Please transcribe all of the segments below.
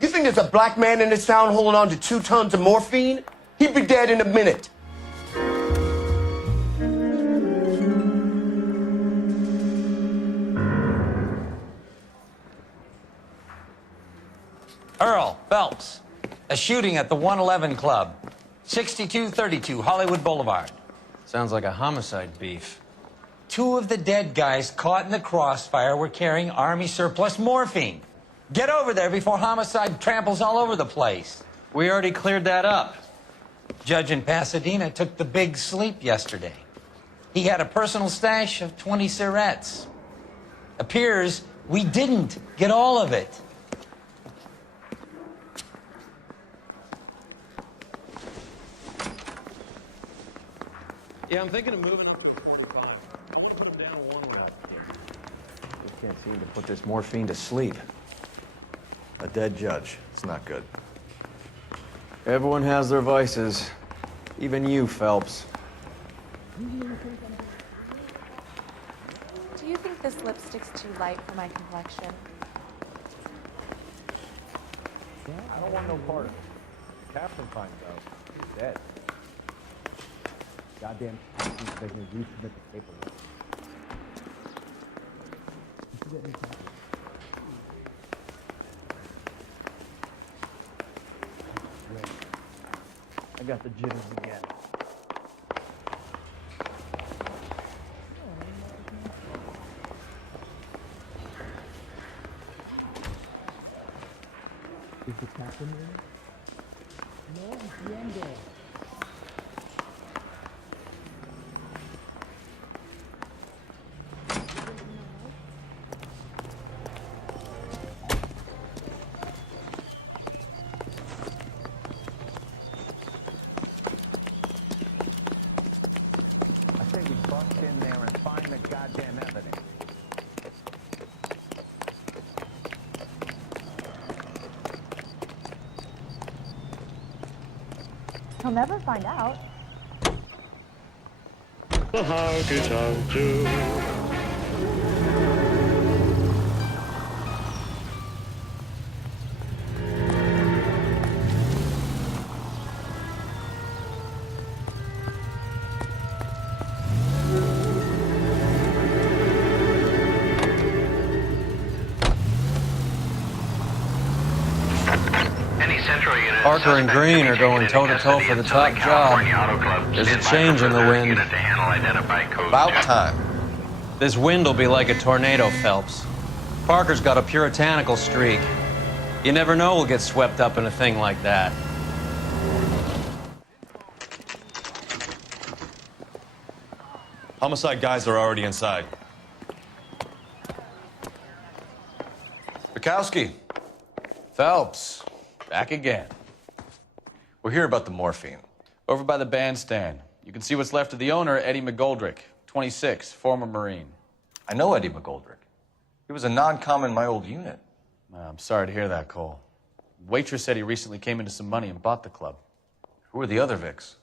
You think there's a black man in this town holding on to 2 tons of morphine? He'd be dead in a minute. Earl Phelps, a shooting at the 111 Club, 6232 Hollywood Boulevard. Sounds like a homicide beef. 2 of the dead guys caught in the crossfire were carrying Army surplus morphine. Get over there before homicide tramples all over the place. We already cleared that up. Judge in Pasadena took the big sleep yesterday. He had a personal stash of 20 cigarettes. Appears we didn't get all of it. Yeah, I'm thinking of moving up to 45. Put them down to 1 without here. We can't seem to put this morphine to sleep. A dead judge. It's not good. Everyone has their vices. Even you, Phelps. Do you think this lipstick's too light for my complexion? I don't want no part of it. Captain finds out. He's dead. Goddamn captain's making you resubmit the paperwork. I got the jitters again. Is the captain there? No, entiendo. I say we bust in there and find the goddamn evidence. He'll never find out. Parker and Green are going toe-to-toe for the top job. There's a change in the wind. About time. This wind will be like a tornado, Phelps. Parker's got a puritanical streak. You never know we'll get swept up in a thing like that. Homicide guys are already inside. Bukowski. Phelps, back again. We're here about the morphine. Over by the bandstand. You can see what's left of the owner, Eddie McGoldrick, 26, former Marine. I know Eddie McGoldrick. He was a non-com in my old unit. I'm sorry to hear that, Cole. Waitress said he recently came into some money and bought the club. Who are the other Vics?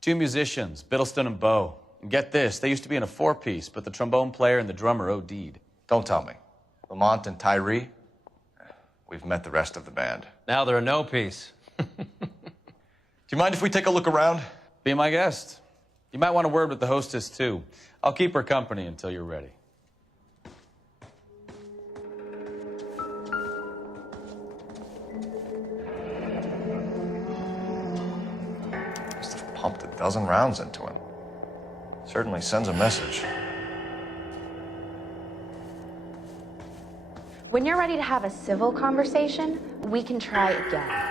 2 musicians, Biddleston and Bowe. And get this, they used to be in a 4-piece, but the trombone player and the drummer OD'd. Don't tell me. Lamont and Tyree? We've met the rest of the band. Now they're a no-piece. Do you mind if we take a look around? Be my guest. You might want a word with the hostess, too. I'll keep her company until you're ready. Must have pumped a dozen rounds into him. Certainly sends a message. When you're ready to have a civil conversation, we can try again.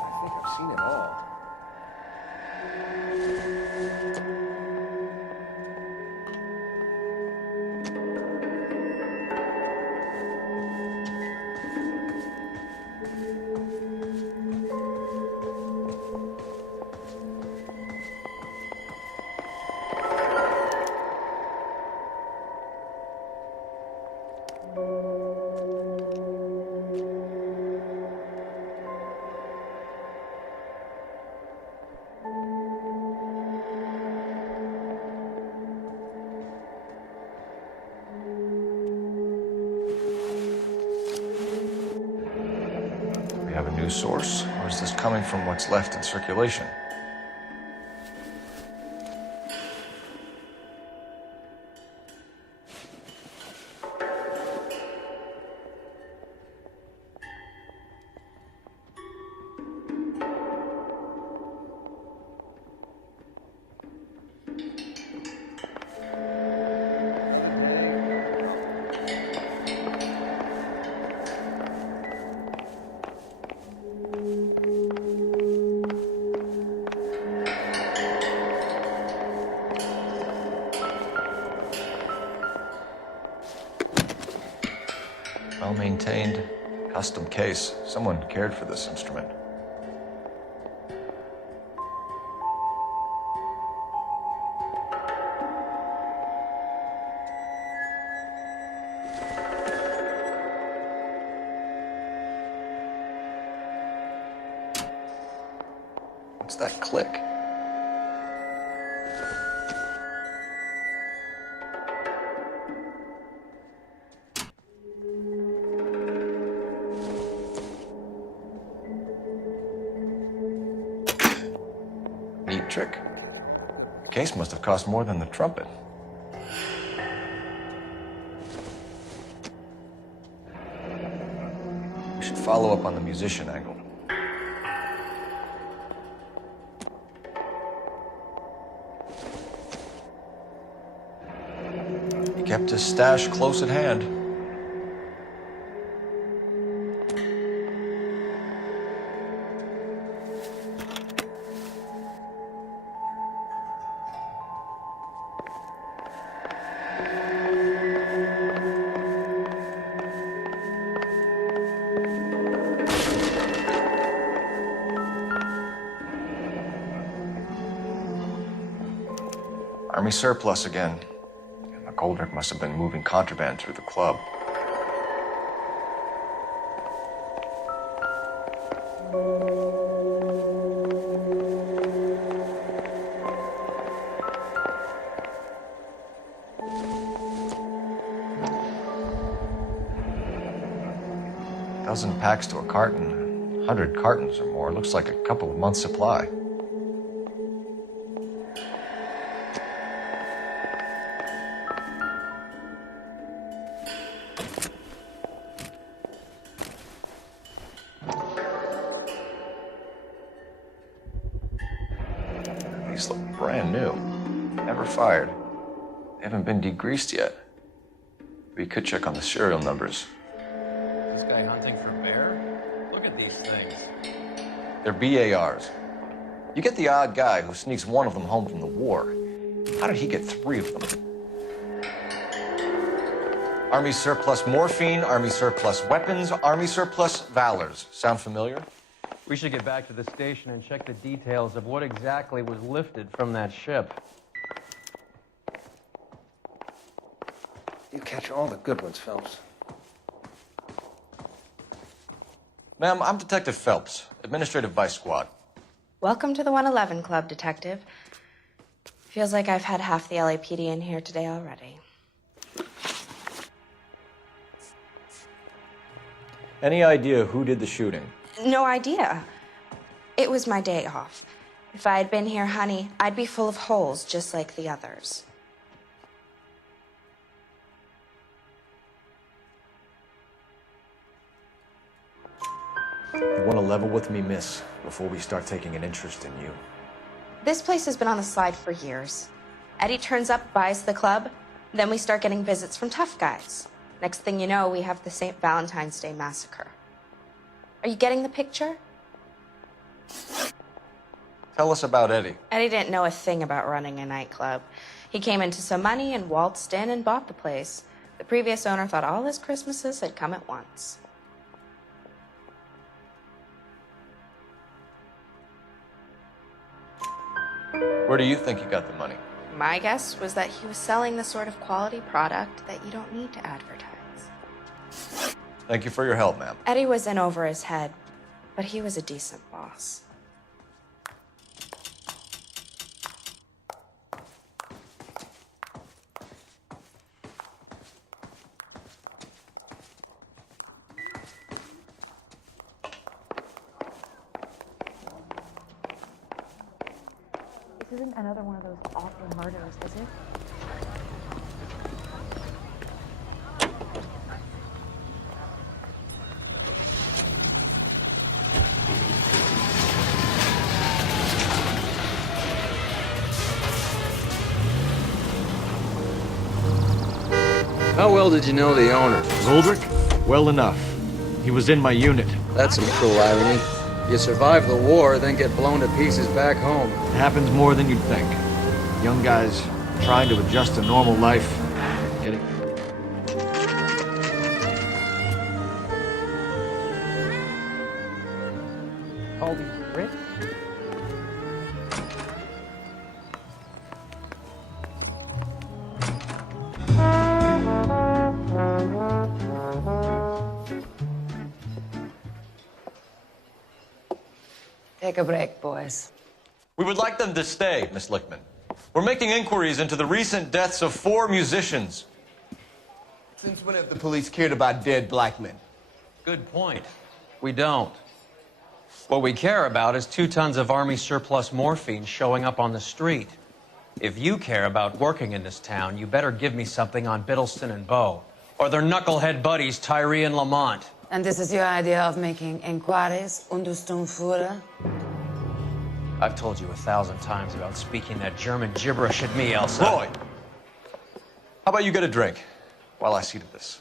I think I've seen it all. We have a new source, or is this coming from what's left in circulation? Well-maintained, custom case. Someone cared for this instrument. What's that click? Neat trick. The case must have cost more than the trumpet. We should follow up on the musician angle. He kept his stash close at hand. Army surplus again. McGoldrick must have been moving contraband through the club. Dozen packs to a carton, 100 cartons or more. Looks like a couple of months' supply. These look brand new. Never fired. They haven't been degreased yet. We could check on the serial numbers. This guy hunting for bear? Look at these things. They're BARs. You get the odd guy who sneaks one of them home from the war. How did he get 3 of them? Army surplus morphine, Army surplus weapons, Army surplus valors. Sound familiar? We should get back to the station and check the details of what exactly was lifted from that ship. You catch all the good ones, Phelps. Ma'am, I'm Detective Phelps, Administrative Vice Squad. Welcome to the 111 Club, Detective. Feels like I've had half the LAPD in here today already. Any idea who did the shooting? No idea. It was my day off. If I had been here, honey, I'd be full of holes just like the others. You want to level with me, miss, before we start taking an interest in you? This place has been on the slide for years. Eddie turns up, buys the club, then we start getting visits from tough guys. Next thing you know, we have the St. Valentine's Day massacre. Are you getting the picture? Tell us about Eddie. Eddie didn't know a thing about running a nightclub. He came into some money and waltzed in and bought the place. The previous owner thought all his Christmases had come at once. Where do you think he got the money? My guess was that he was selling the sort of quality product that you don't need to advertise. Thank you for your help, ma'am. Eddie was in over his head, but he was a decent boss. This isn't another one of those awful murders, is it? How well did you know the owner? Goldrick? Well enough. He was in my unit. That's some cruel irony. You survive the war, then get blown to pieces back home. It happens more than you'd think. Young guys trying to adjust to normal life. Getting... All these bricks? Take a break, boys. We would like them to stay, Miss Lichtman. We're making inquiries into the recent deaths of 4 musicians. Since when have the police cared about dead black men? Good point. We don't. What we care about is 2 tons of Army surplus morphine showing up on the street. If you care about working in this town, you better give me something on Biddleston and Bow, or their knucklehead buddies Tyree and Lamont. And this is your idea of making inquiries, Untersturmführer? I've told you 1,000 times about speaking that German gibberish at me, Elsa. Roy, how about you get a drink while I see to this?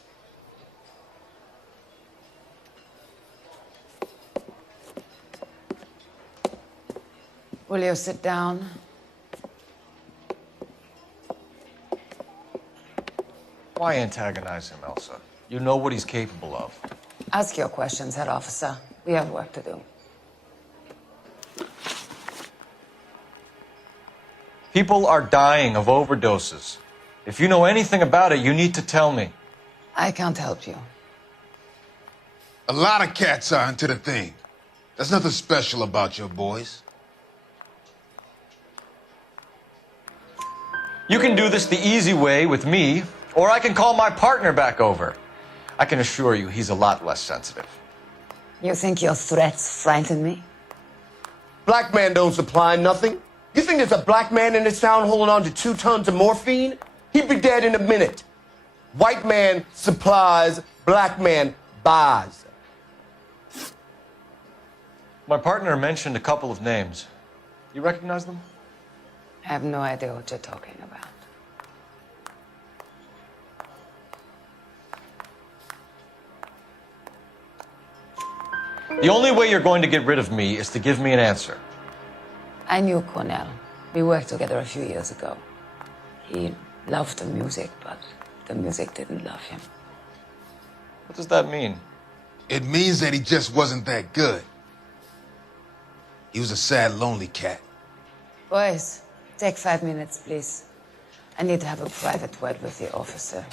Will you sit down? Why antagonize him, Elsa? You know what he's capable of. Ask your questions, Head Officer. We have work to do. People are dying of overdoses. If you know anything about it, you need to tell me. I can't help you. A lot of cats are into the thing. There's nothing special about your boys. You can do this the easy way with me, or I can call my partner back over. I can assure you he's a lot less sensitive. You think your threats frighten me? Black man don't supply nothing. You think there's a black man in this town holding on to 2 tons of morphine? He'd be dead in a minute. White man supplies, black man buys. My partner mentioned a couple of names. You recognize them? I have no idea what you're talking about. The only way you're going to get rid of me is to give me an answer. I knew Cornell. We worked together a few years ago. He loved the music, but the music didn't love him. What does that mean? It means that he just wasn't that good. He was a sad, lonely cat. Boys, take 5 minutes, please. I need to have a private word with the officer.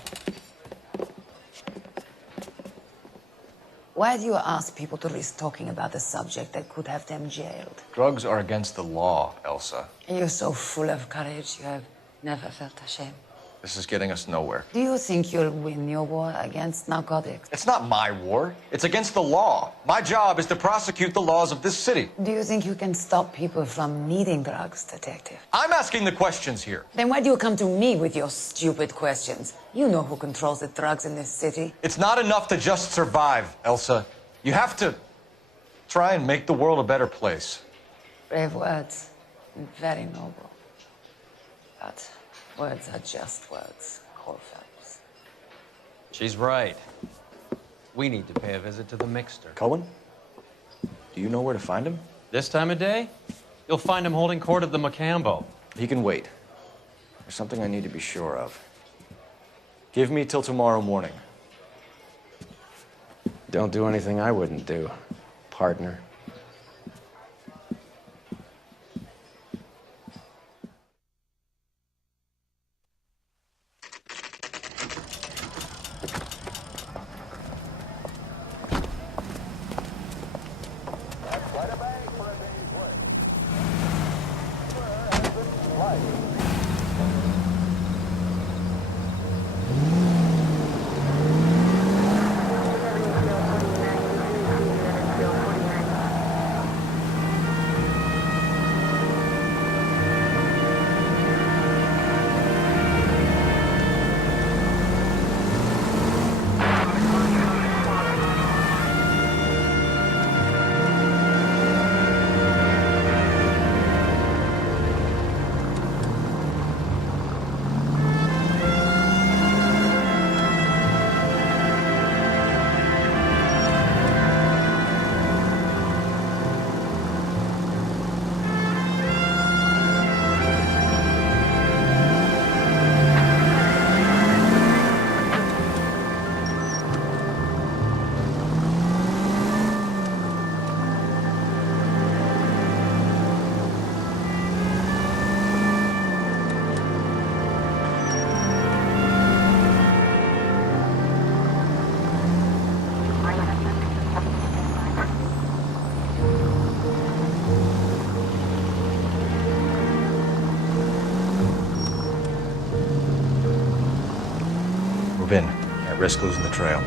Why do you ask people to risk talking about a subject that could have them jailed? Drugs are against the law, Elsa. And you're so full of courage, you have never felt ashamed. This is getting us nowhere. Do you think you'll win your war against narcotics? It's not my war. It's against the law. My job is to prosecute the laws of this city. Do you think you can stop people from needing drugs, Detective? I'm asking the questions here. Then why do you come to me with your stupid questions? You know who controls the drugs in this city. It's not enough to just survive, Elsa. You have to try and make the world a better place. Brave words, and very noble. But words are just words, Cole Phelps. She's right. We need to pay a visit to the mixer. Cohen? Do you know where to find him? This time of day, you'll find him holding court at the Macambo. He can wait. There's something I need to be sure of. Give me till tomorrow morning. Don't do anything I wouldn't do, partner. Move in. Can't risk losing the trail.